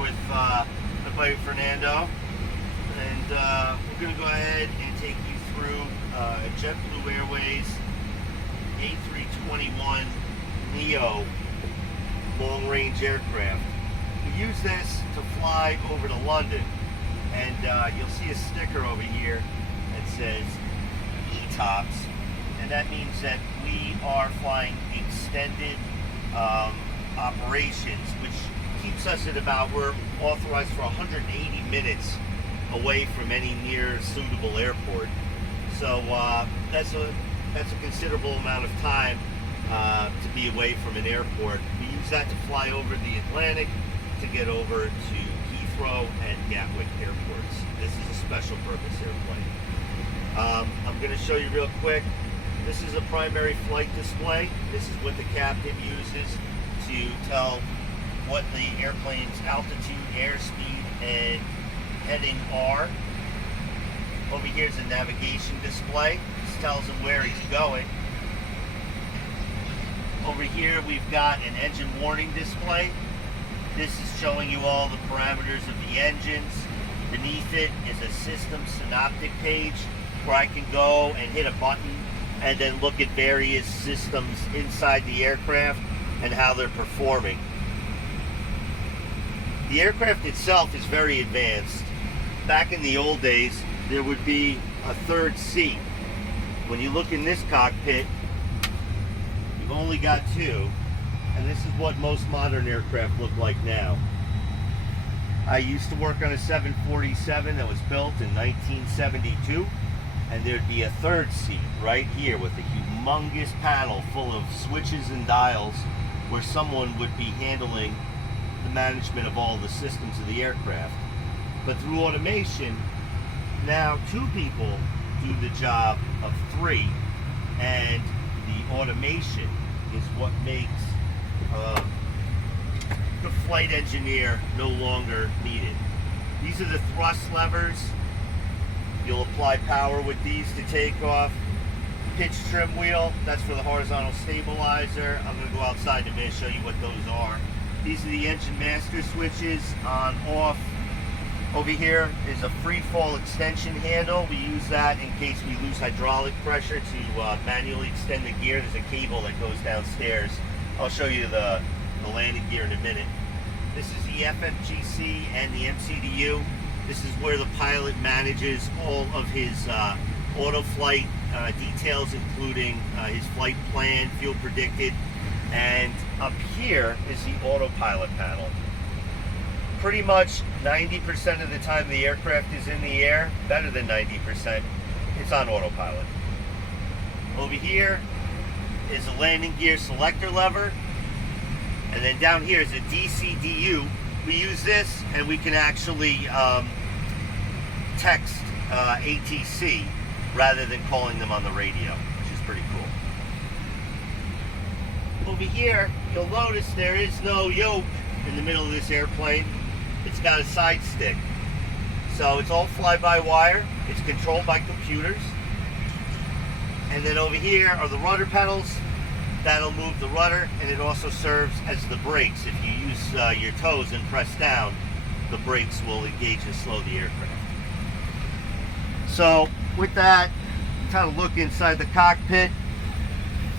with my buddy Fernando, and we're going to go ahead and take you through JetBlue Airways A321 NEO long-range aircraft. We use this to fly over to London, and you'll see a sticker over here that says ETOPS, and that means that we are flying extended operations, which keeps us at about, we're authorized for 180 minutes away from any near suitable airport. So that's a considerable amount of time to be away from an airport. We use that to fly over the Atlantic to get over to Heathrow and Gatwick airports. This is a special purpose airplane. I'm going to show you real quick. This is a primary flight display. This is what the captain uses to tell what the airplane's altitude, airspeed, and heading are. Over here is a navigation display. This tells him where he's going. Over here we've got an engine warning display. This is showing you all the parameters of the engines. Beneath it is a system synoptic page where I can go and hit a button and then look at various systems inside the aircraft and how they're performing. The aircraft itself is very advanced. Back in the old days, there would be a third seat. When you look in this cockpit, you've only got two, and this is what most modern aircraft look like now. I used to work on a 747 that was built in 1972, and there'd be a third seat right here with a humongous panel full of switches and dials where someone would be handling the management of all the systems of the aircraft. But through automation, now two people do the job of three, and the automation is what makes the flight engineer no longer needed. These are the thrust levers. You'll apply power with these to take off. Pitch trim wheel, that's for the horizontal stabilizer. I'm going to go outside in a minute and show you what those are. These are the engine master switches, on, off. Over here is a free fall extension handle. We use that in case we lose hydraulic pressure to manually extend the gear. There's a cable that goes downstairs. I'll show you the landing gear in a minute. This is the FMGC and the MCDU. This is where the pilot manages all of his auto flight details, including his flight plan, fuel predicted, and up here is the autopilot panel. Pretty much 90% of the time the aircraft is in the air, better than 90%, it's on autopilot. Over here is a landing gear selector lever, and then down here is a DCDU. We use this and we can actually text ATC rather than calling them on the radio, which is pretty cool. Over here, you'll notice there is no yoke in the middle of this airplane. It's got a side stick. So it's all fly-by-wire. It's controlled by computers. And then over here are the rudder pedals. That'll move the rudder, and it also serves as the brakes. If you use your toes and press down, the brakes will engage and slow the aircraft. So with that, kind of look inside the cockpit.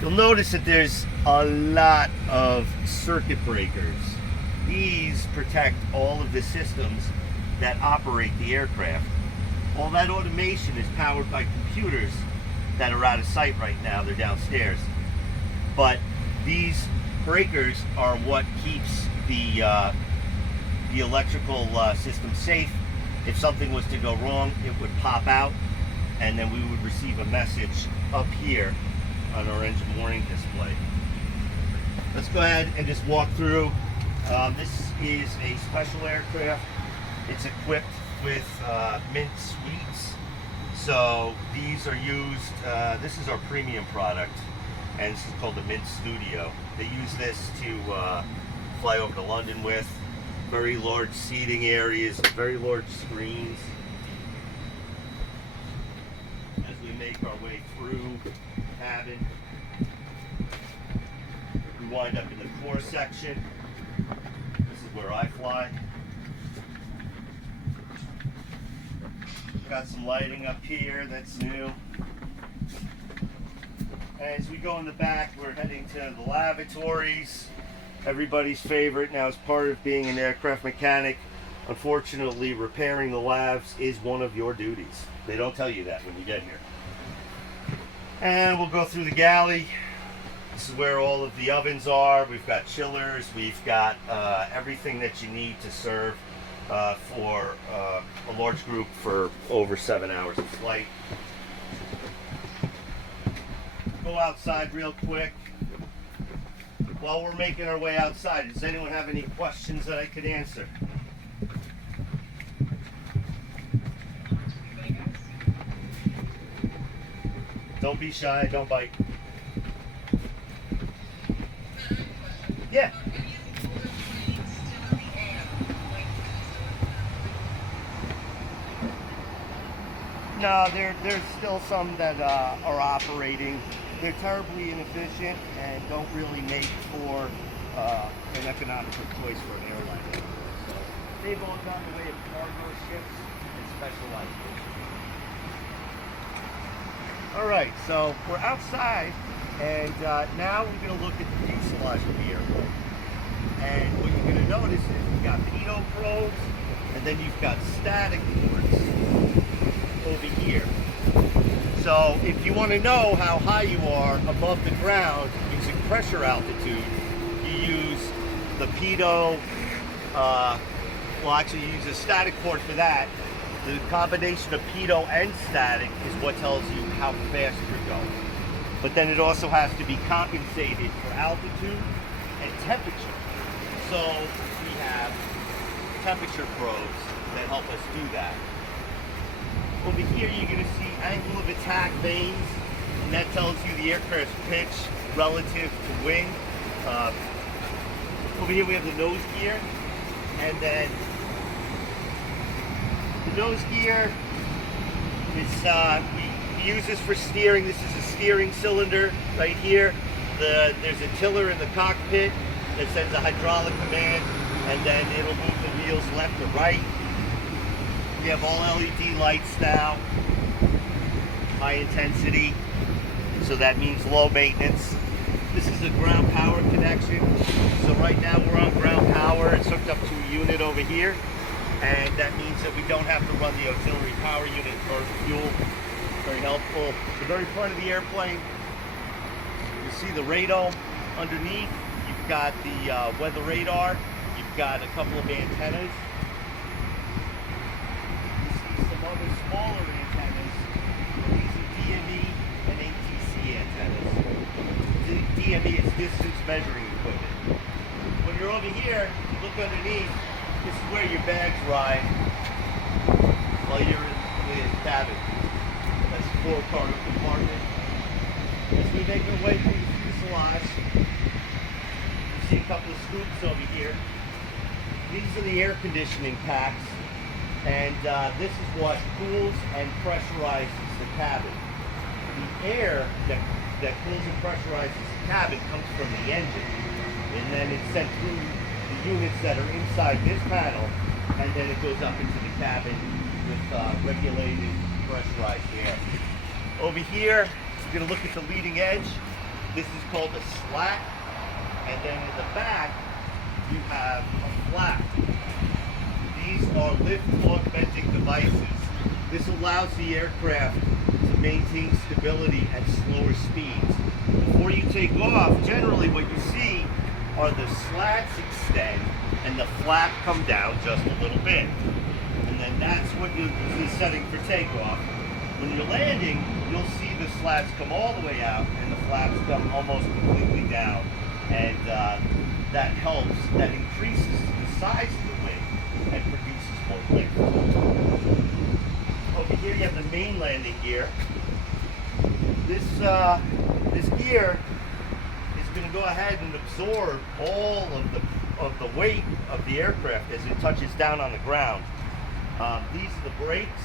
You'll notice that there's a lot of circuit breakers. These protect all of the systems that operate the aircraft. All that automation is powered by computers that are out of sight right now. They're downstairs. But these breakers are what keeps the electrical system safe. If something was to go wrong, it would pop out, and then we would receive a message up here on our engine warning display. Let's go ahead and just walk through. This is a special aircraft. It's equipped with Mint suites. So these are used, this is our premium product, and this is called the Mint Studio. They use this to fly over to London with. Very large seating areas, very large screens. As we make our way through the cabin, we wind up in the core section. This is where I fly. Got some lighting up here that's new. As we go in the back, we're heading to the lavatories. Everybody's favorite. Now, as part of being an aircraft mechanic, unfortunately, repairing the lavs is one of your duties. They don't tell you that when you get here. And we'll go through the galley. This is where all of the ovens are. We've got chillers. We've got everything that you need to serve for a large group for over 7 hours of flight. Go outside real quick. While we're making our way outside, does anyone have any questions that I could answer? Don't be shy, don't bite. Yeah. No, there's still some that are operating. They're terribly inefficient and don't really make for an economical choice for an airline anymore. So they've all gone the way of cargo ships and specialized ships. All right, so we're outside, and now we're going to look at the fuselage of the airplane. And what you're going to notice is you've got pitot probes, and then you've got static ports over here. So if you want to know how high you are above the ground using pressure altitude, you use the pitot, well actually you use a static port for that. The combination of pitot and static is what tells you how fast you're going. But then it also has to be compensated for altitude and temperature. So we have temperature probes that help us do that. Over here you're going to see angle of attack vanes, and that tells you the aircraft's pitch relative to wing. Over here we have the nose gear, and then the nose gear is, we use this for steering. This is a steering cylinder right here. There's a tiller in the cockpit that sends a hydraulic command, and then it'll move the wheels left to right. We have all LED lights now, high intensity, so that means low maintenance. This is a ground power connection. So right now we're on ground power. It's hooked up to a unit over here, and that means that we don't have to run the auxiliary power unit for fuel. Very helpful. The very front of the airplane, you see the radome underneath. You've got the weather radar. You've got a couple of antennas. Other smaller antennas. These are DME and ATC antennas. DME is distance measuring equipment. When you're over here, look underneath, this is where your bags ride while you're in the cabin. That's the forward cargo compartment. As we make our way through the fuselage, you see a couple of scoops over here. These are the air conditioning packs. And this is what cools and pressurizes the cabin. The air that cools and pressurizes the cabin comes from the engine. And then it's sent through the units that are inside this panel, and then it goes up into the cabin with regulated pressurized air. Over here, we're going to look at the leading edge. This is called a slat. And then in the back, you have a flap. These are lift augmenting devices. This allows the aircraft to maintain stability at slower speeds. Before you take off, generally what you see are the slats extend and the flap come down just a little bit. And then that's what you're setting for takeoff. When you're landing, you'll see the slats come all the way out and the flaps come almost completely down. And that helps, that increases the size of the wing and produces more lift. Over here you have the main landing gear. This gear is going to go ahead and absorb all of the weight of the aircraft as it touches down on the ground. These are the brakes.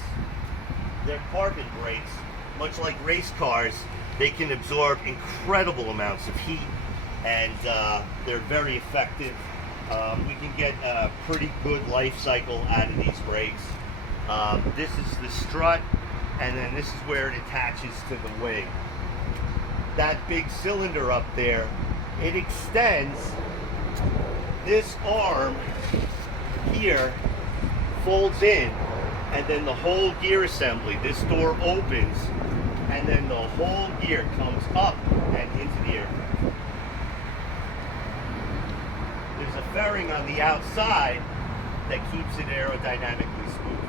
They're carbon brakes. Much like race cars, they can absorb incredible amounts of heat, and they're very effective. We can get a pretty good life cycle out of these brakes. This is the strut, and then this is where it attaches to the wing. That big cylinder up there, it extends. This arm here folds in, and then the whole gear assembly, this door opens, and then the whole gear comes up and into the aircraft. There's a fairing on the outside that keeps it aerodynamically smooth,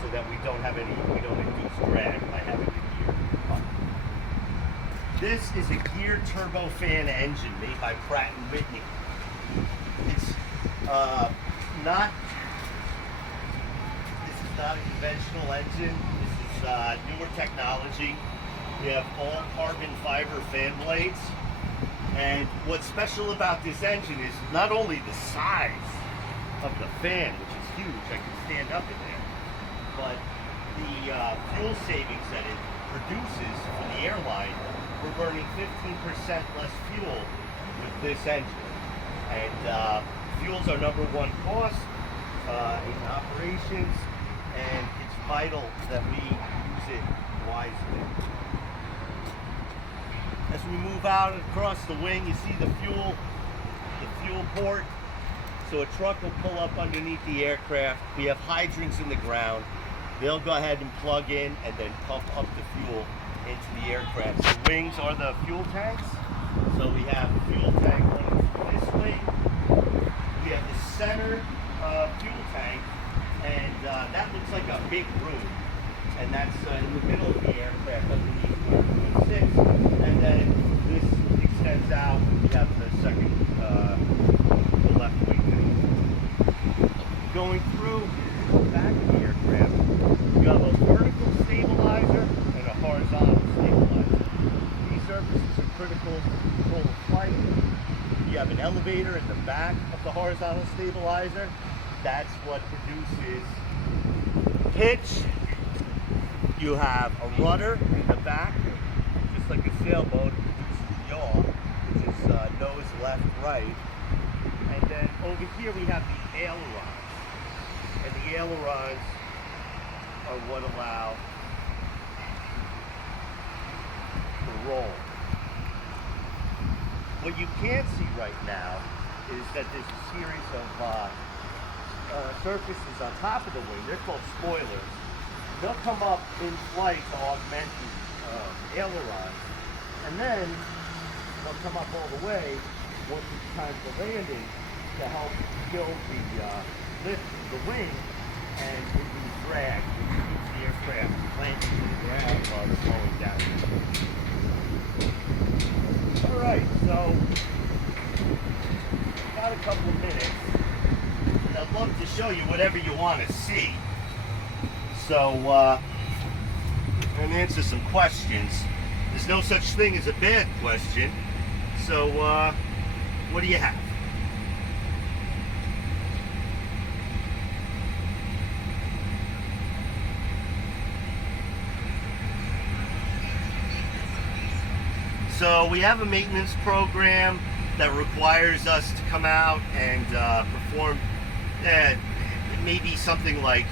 so that we don't induce drag by having the gear up. This is a geared turbofan engine made by Pratt & Whitney. It's not a conventional engine. This is newer technology. We have all carbon fiber fan blades. And what's special about this engine is not only the size of the fan, which is huge, I can stand up in there, but the fuel savings that it produces for the airline. We're burning 15% less fuel with this engine. And fuel's our #1 cost in operations, and it's vital that we use it wisely. As we move out across the wing, you see the fuel port. So a truck will pull up underneath the aircraft. We have hydrants in the ground. They'll go ahead and plug in and then pump up the fuel into the aircraft. The wings are the fuel tanks. So we have the fuel tank running through this wing. We have the center fuel tank, and that looks like a big room. And that's in the middle of the aircraft underneath wing 6. And then this extends out. We have the second, the left wing tank. Going through the back of the aircraft, you have a vertical stabilizer and a horizontal stabilizer. These surfaces are critical to control of flight. You have an elevator in the back of the horizontal stabilizer. That's what produces pitch. You have a rudder in the back, just like a sailboat. It produces yaw, which is nose left, right. And then over here we have the ailerons. And the ailerons are what allow the roll. What you can't see right now is that there's a series of surfaces on top of the wing. They're called spoilers. They'll come up in flight to augment the ailerons, and then they'll come up all the way once it's time for landing to help build the lift of the wing and reduce drag, which keeps the aircraft landing to the ground while it's slowing down. All right, so about a couple of minutes, and I'd love to show you whatever you want to see. So, and answer some questions. There's no such thing as a bad question. So, what do you have? So we have a maintenance program that requires us to come out and perform maybe something like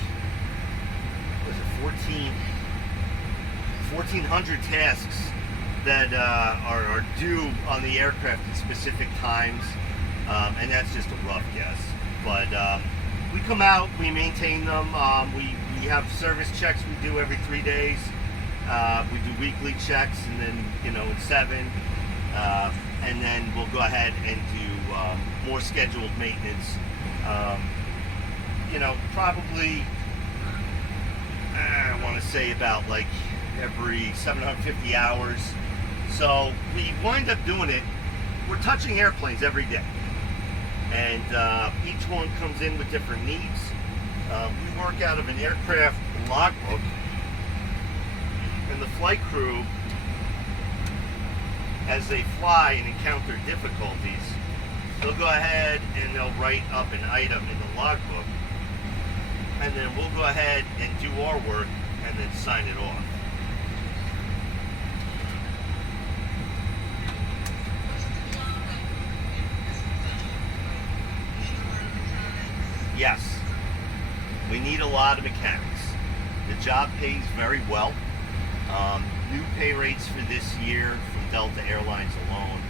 1,400 tasks that are due on the aircraft at specific times, and that's just a rough guess. But we come out, we maintain them. We have service checks we do every 3 days. We do weekly checks, and then in 7, and then we'll go ahead and do more scheduled maintenance. Probably. I want to say about like every 750 hours. So we wind up doing it. We're touching airplanes every day. And each one comes in with different needs. We work out of an aircraft logbook. And the flight crew, as they fly and encounter difficulties, they'll go ahead and they'll write up an item in the logbook. And then we'll go ahead and do our work and then sign it off. Yes, we need a lot of mechanics. The job pays very well. New pay rates for this year from Delta Airlines alone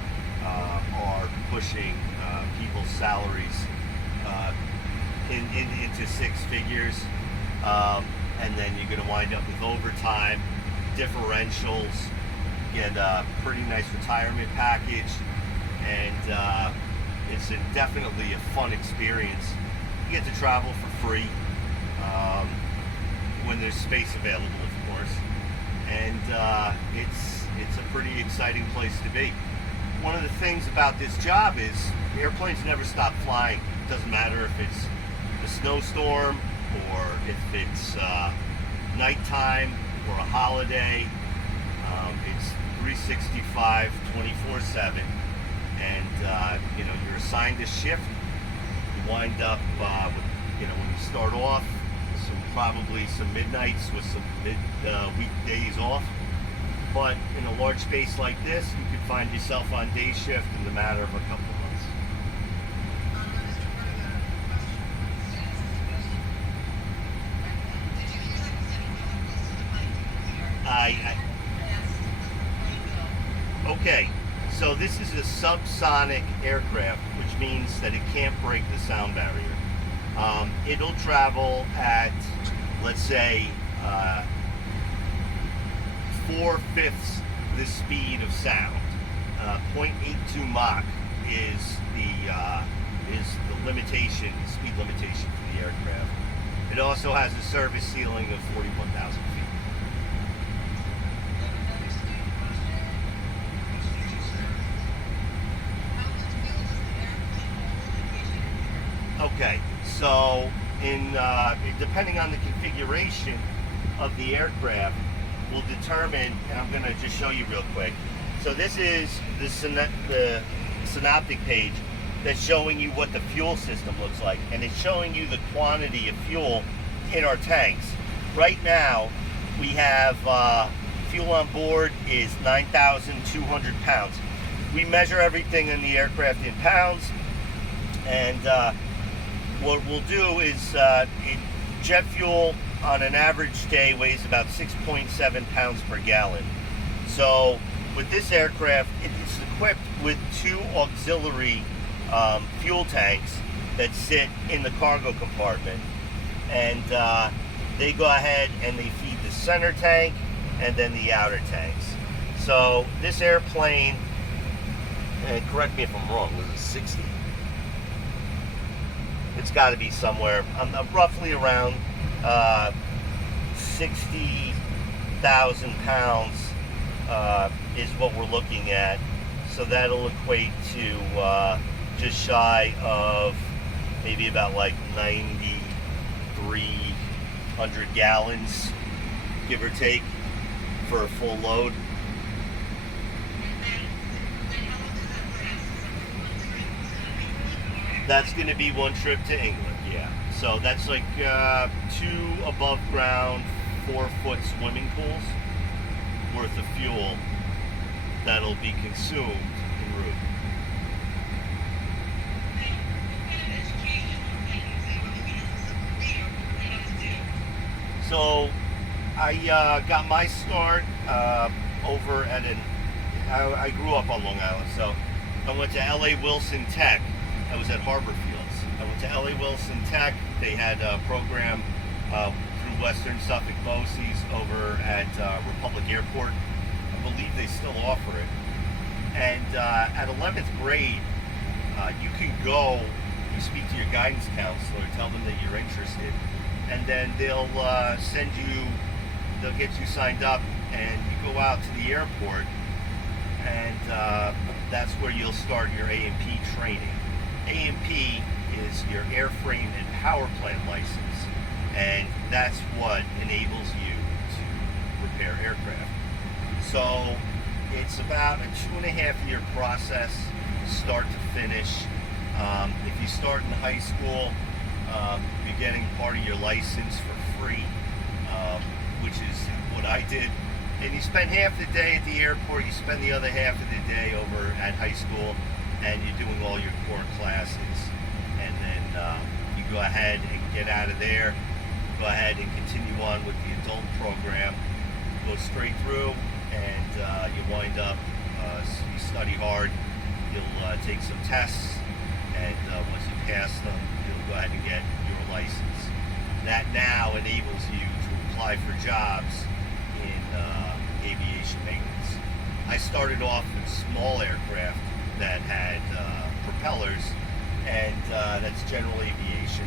are pushing people's salaries into six figures. And then you're going to wind up with overtime, differentials, get a pretty nice retirement package, and it's definitely a fun experience. You get to travel for free when there's space available, of course, and it's a pretty exciting place to be. One of the things about this job is airplanes never stop flying. It doesn't matter if it's a snowstorm or if it's nighttime or a holiday. It's 365, 24/7, and you're assigned a shift. You wind up with, when you start off, probably some midnights with some weekdays off. But in a large space like this, you could find yourself on day shift in the matter of a couple of months. Okay, so this is a subsonic aircraft, which means that it can't break the sound barrier. It'll travel at, let's say, 4/5 the speed of sound. 0.82 Mach is the limitation, the speed limitation for the aircraft. It also has a service ceiling of 41,000 feet. Okay, so depending on the configuration of the aircraft will determine, and I'm going to just show you real quick. So this is the synoptic page that's showing you what the fuel system looks like, and it's showing you the quantity of fuel in our tanks. Right now, we have fuel on board is 9,200 pounds. We measure everything in the aircraft in pounds, and what we'll do is jet fuel on an average day weighs about 6.7 pounds per gallon. So with this aircraft, it's equipped with two auxiliary fuel tanks that sit in the cargo compartment, and they go ahead and they feed the center tank and then the outer tanks. So this airplane, and correct me if I'm wrong, this is 60. It's got to be somewhere roughly around 60,000 pounds is what we're looking at. So that'll equate to just shy of maybe about like 9,300 gallons, give or take, for a full load. That's going to be one trip to England, yeah. So that's like 2 above ground, 4-foot swimming pools worth of fuel that'll be consumed en route. So I got my start over at I grew up on Long Island, so I went to LA Wilson Tech. I was at Harbor Fields. I went to LA Wilson Tech. They had a program through Western Suffolk BOCES over at Republic Airport. I believe they still offer it. And at 11th grade, you can go, you speak to your guidance counselor, tell them that you're interested, and then they'll they'll get you signed up, and you go out to the airport, and that's where you'll start your A&P training. A&P is your airframe and power plant license, and that's what enables you to repair aircraft. So it's about a 2.5-year process, start to finish. If you start in high school, you're getting part of your license for free, which is what I did. And you spend half the day at the airport, you spend the other half of the day over at high school, and you're doing all your core classes. And then you go ahead and get out of there, go ahead and continue on with the adult program. Go straight through, and you wind up, you study hard, you'll take some tests, and once you pass them, you'll go ahead and get your license. That now enables you to apply for jobs in aviation maintenance. I started off with small aircraft that had propellers, and that's general aviation.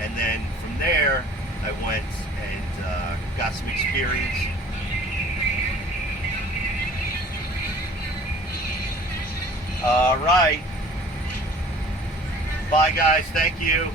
And then from there, I went and got some experience. All right. Bye, guys. Thank you.